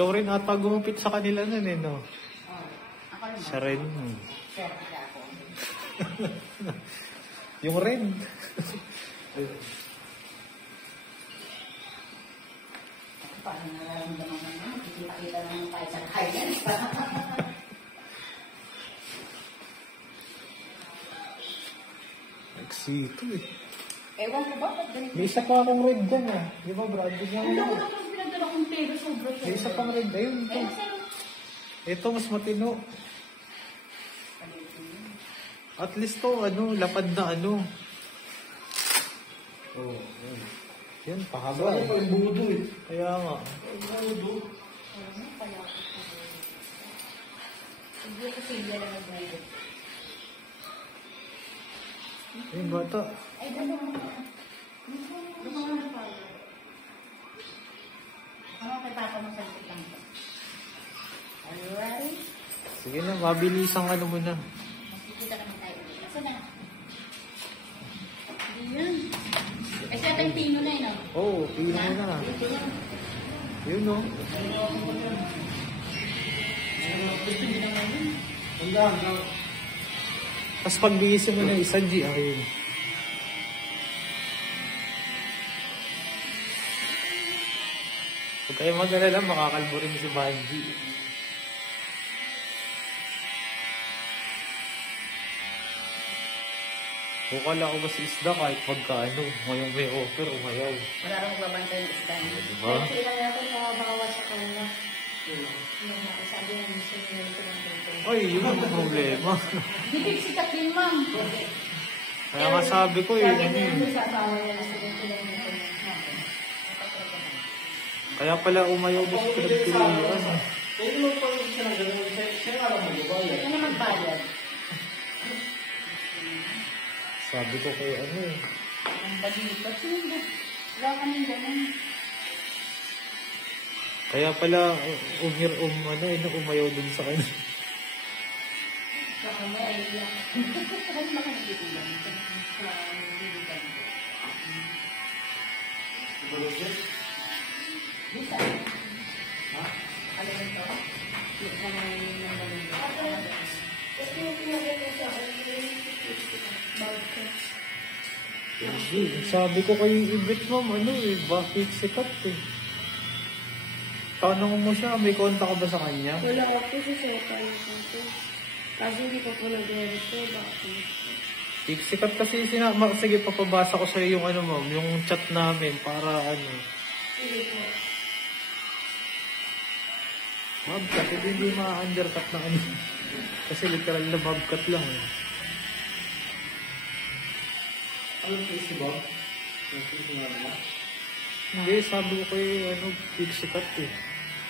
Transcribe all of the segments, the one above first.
Ikaw rin ata gumupit sa kanila nun eh, no? Oh, ako rin. Siya rin. Sir, ako. Yung red. Paano nararamdaman naman? Kita-kita naman tayo sa kailan. Nagsito eh. Ewan ko ba? Ba't ganito? May isa pa akong red dyan ah. Di ba, Brad? Di ba? Hindi ko na itong pinagdala kong pero sobra. May isa pang red. Ayun, ito. Eh, sir. Ito, mas matino. At least to, ano, lapad na ano. Oh, yan. Yan, pahaba. Ano pa yung budo eh? Kaya nga. Budo. Ano pala ako? Hindi ko silya na nag-grade. Ayun, bata. Ay, gano'n mo na. Gano'n mo na pala. Ano kay Papa mo sa likod lang? Are you ready? Sige na, mabilis ang ano mo na. Makikita naman tayo ulit. Saan na? Hindi yan. Eh, siya tayong tino na yun, no? Oo, pino mo na. Dito yan. Yun, no? Hindi naman yun. Hanggang. Tapos pag bigisin mo na isa, G, ayun. Huwag kayo mag-alala, makakalbo rin si Banji. Bukala ko ba si isda kahit pagkaano, ngayong may offer, umayaw. Wala rin magbabantay ng isda. Diba? Kaya sila natin makabawas sa kanila. Yung nakasabi ng mission nila ito ng tonton. Ay, yun ang problema. Hindi sikat din, ma'am. Kaya nga sabi ko eh, ano yun. Sa asawa nila sa ganito lang yung tonton. Kaya pala umayaw ba sa pinagpilihan. Kaya mo pa rin siya ng gano'n. Siya nga lang mag-ubaya. Ano magbayad? Sabi ko kay ano eh. Ang balipat yun. Wala kaming ganun. Kaya pala umayaw dun sa kanya. Baka may idea. Ano ba ka nagtitulang? Sa nagtitulang. Bisa. Ha? Alam mo ito? Yung na may nangyayari. Kasi yung pinagay ko sa Sabi ko kay Ibit, ma'am, ano eh, bakit sikat eh. Tanong mo siya, may konta ka ba sa kanya? Wala ako po sa seta yung konto. Kasi hindi ko po nag-reto. Bakit? Sikat kasi sige, papabasa ko sa'yo yung ano, ma'am, yung chat namin para ano. Hindi po. Bobcat, hindi ma-undercut na ano. Kasi literal na bobcat lang eh. Ano po si Bob? Wala Hindi, sabi ko kay ano, sikat eh.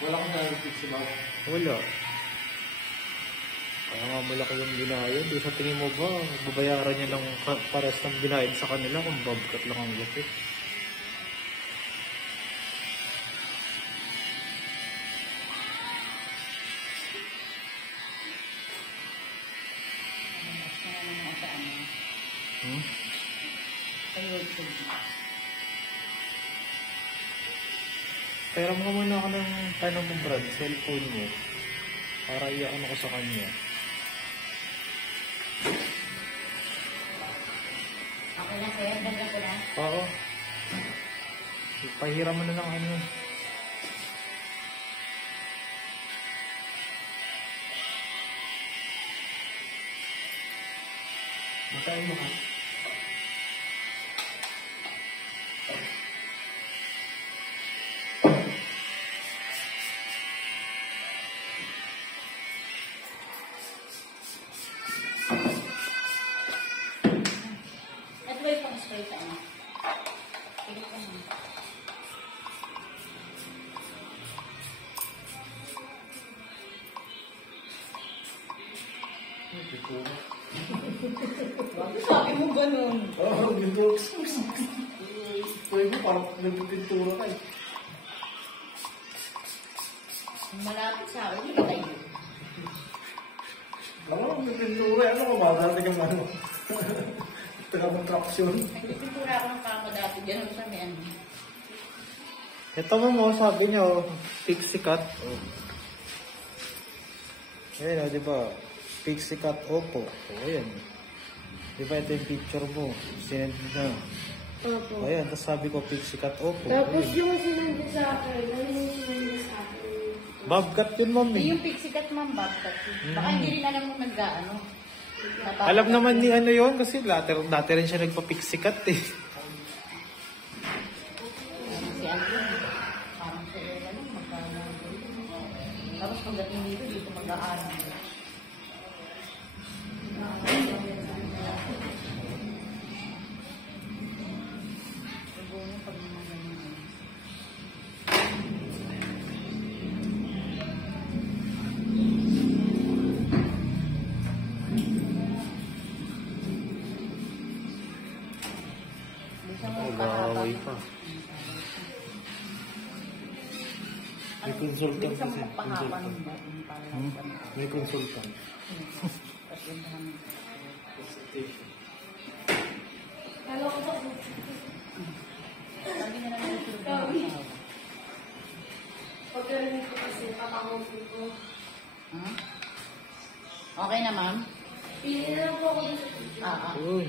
kang narinig si Bob. Wala. Kaya nga malaki yung binayad. Eh, sa tingin mo ba, babayaran niya ng pares ng binayad sa kanila kung bobcat lang ang lupit? Hmm? Pera mo muna ako ng tanong mo, Brad, cellphone mo. Para iyakan ako sa kanya. Okay na, sir. Dagdag ko na. Oo. Pahiram mo na ng ano. Magkain mo ka? At ba yung pang-spray ka na? Pilit ka na. Bakit sabi mo ganun? Oo, yung pwede parang nagpipintura ka eh. Malapit sa akin, hindi ba tayo? Alam mo, nagpipintura. Ano mo ba? Dati kang ano? Taga-contraction. Nagpipintura ako ng papa dati. Ganun sa may ano. Ito mo, sabi niya, oh, pixie cut. Oh. Ayan, oh, di ba? Pixie cut, opo. Oh, ayan. Di ba ito yung picture mo? Sinend mo na. Opo. Ayan, tapos sabi ko, pixie cut, opo. Tapos Ayan. yung sinunod sa akin, ano yung sinunod sa akin? Bobcat yun, ma'am. Eh, Eh. yung pixie cut, ma'am, bata. Baka hindi rin alam mo nag-ano. Alam naman ni ano yun kasi dati rin siya nagpa-pixie cut eh. Si Alvin, parang sa ano, magkano. Tapos pagdating dito, dito mag-aaral. Siguro pag naman ganyan. Nag-aaway pa. May consultant Bisa mo kasi. magpahaba ng bating para May consultant. Kala ko ba? Sabi na lang yung tulog ng asawa. Pagkarinig ko kasi, papakopin ko. Hmm? Okay na, ma'am? Pili na lang po ako dito. Yun.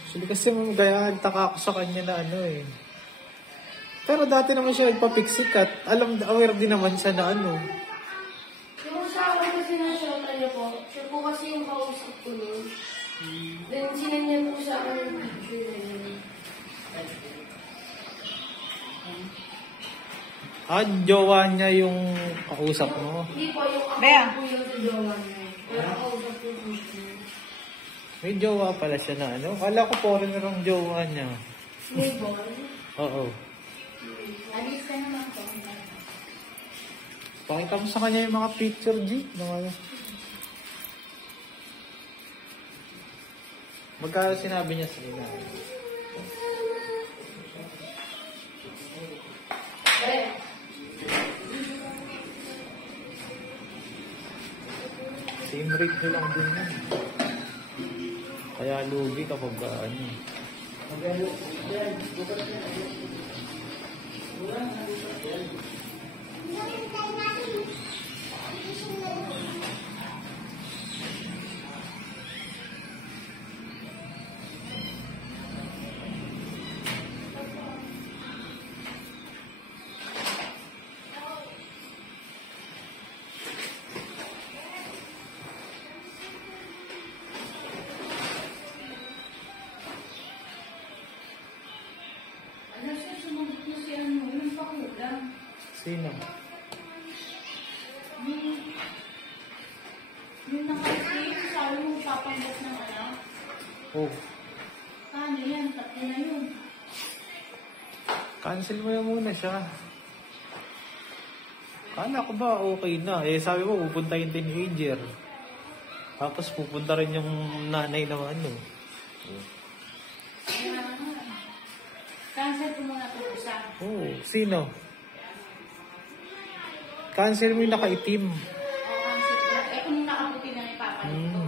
Actually kasi gaya nagtaka ako sa kanya na ano eh. Pero dati naman siya nagpa-pixie cut. Aware din naman siya na ano. Yung sa akin kasi na shota niya po, siya po kasi yung kausap ko nun. Then sinend niya po sa akin yung picture na yun. Jowa niya yung kausap mo. Hindi po, yung ako Bea. po yung sa jowa niya. Pero kausap ko po siya. May jowa pala siya na ano. Kala ko foreigner ang jowa niya. May boy. Oo. Alis ka naman po. Pakita mo sa kanya yung mga picture, G. Ng ano. Magkano sinabi niya sa ina? Same rate nyo lang din yan. Kaya lugi kapag ano. Ano siya, sumagot na si ano, yung pakulang. Sino? Yung nakasin, sabi mo papanggap ng ano. Oh, Paano yan? Tatlo na yun. cancel mo na muna siya. Kala ko ba okay na? Eh sabi mo pupunta yung teenager. Tapos pupunta rin yung nanay na ano. Cancel ko muna ito isa. Oh, sino? Cancel mo yung nakaitim. O, cancel ko. Eh, kung nakaputi na ipapalit ko.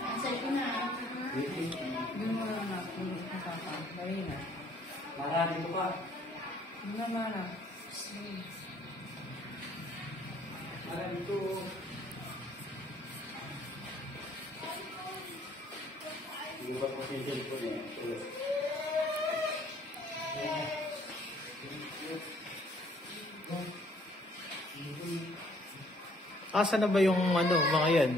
Cancel ko na. Doon mo lang na. Kung nakaka. Dali na. Mara, dito ka. Doon na mara. Mara, dito. Hindi ba po yung cellphone niya? Asa na ba yung ano, mga yan?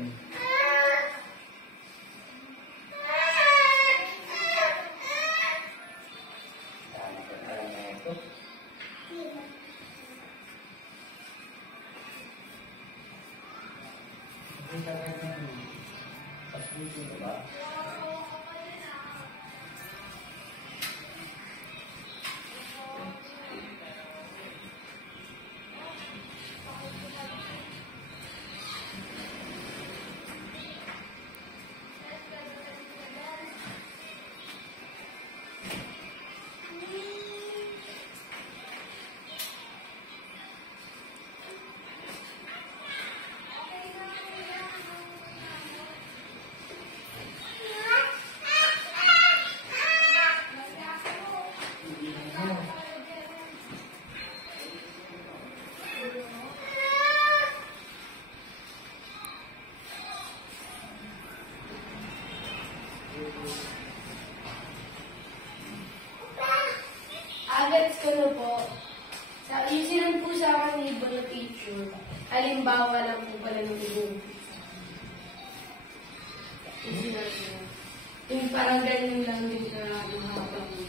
gets ko na po. Yung sinand po sa akin ni Ibo na picture. Halimbawa lang po pala ng ibong pizza. Yung sinand ko. Yung parang ganun lang din ka mahaba po.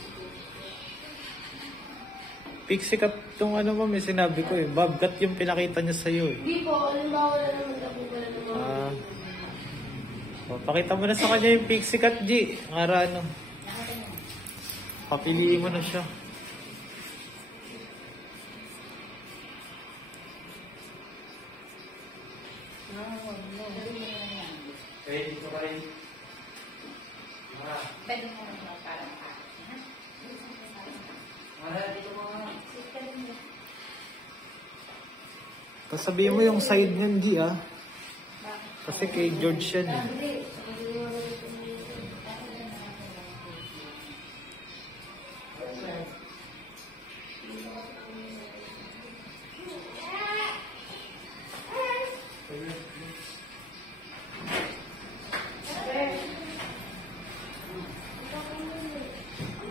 Pixie cut tong ano mo, may sinabi ko eh. Bobcat yung pinakita niya sa'yo eh. Hindi po, halimbawa na naman na po pala ng mga O, pakita mo na sa kanya yung pixie cut, G. Ngara ano. Papiliin mo na siya. Pwede ko kayo. Pwede mo naman parang dito mo nga. Tapos sabihin mo yung side niyan, G ah. Kasi kay George yan eh.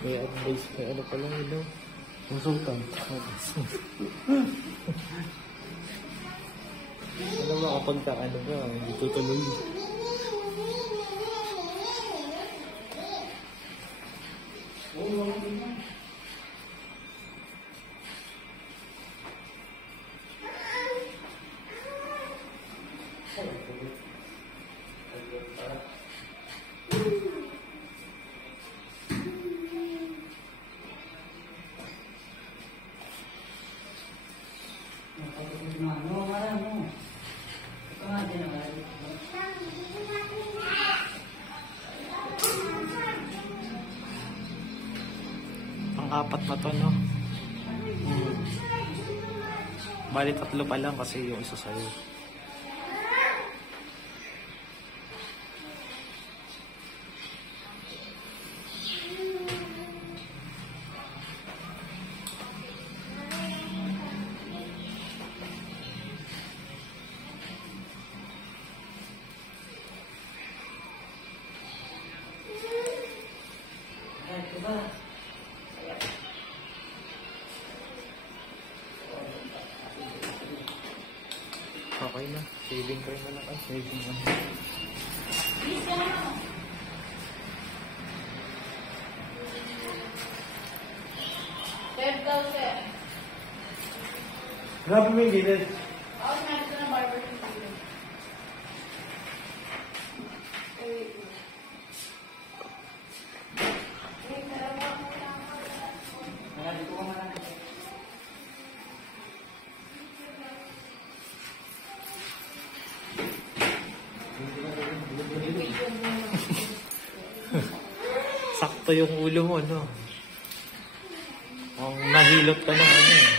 May advice, may ano pa lang yun. Consultant. Ano ba kapag ka ano ba, hindi tutuloy. Pang-apat na to, no? Bali, 3 pa lang kasi yung isa sa'yo. Okay na. Saving cream na lang. Ay, saving na. Grabe mo yung gilid. Sakto yung ulo mo, no? Kung nahilot ka ng ano eh.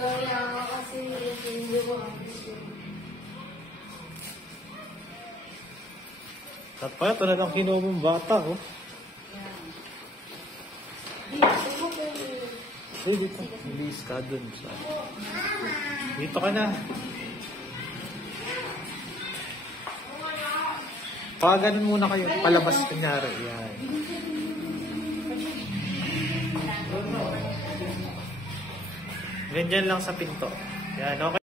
Kaya nga kasi hindi ko At pala, ito na lang kinuha mong bata, oh. Ay, dito. Bilis ka dun. Dito ka na. Paganon muna kayo. Palabas kunyari. Yan. Ganyan lang sa pinto. Yan, okay.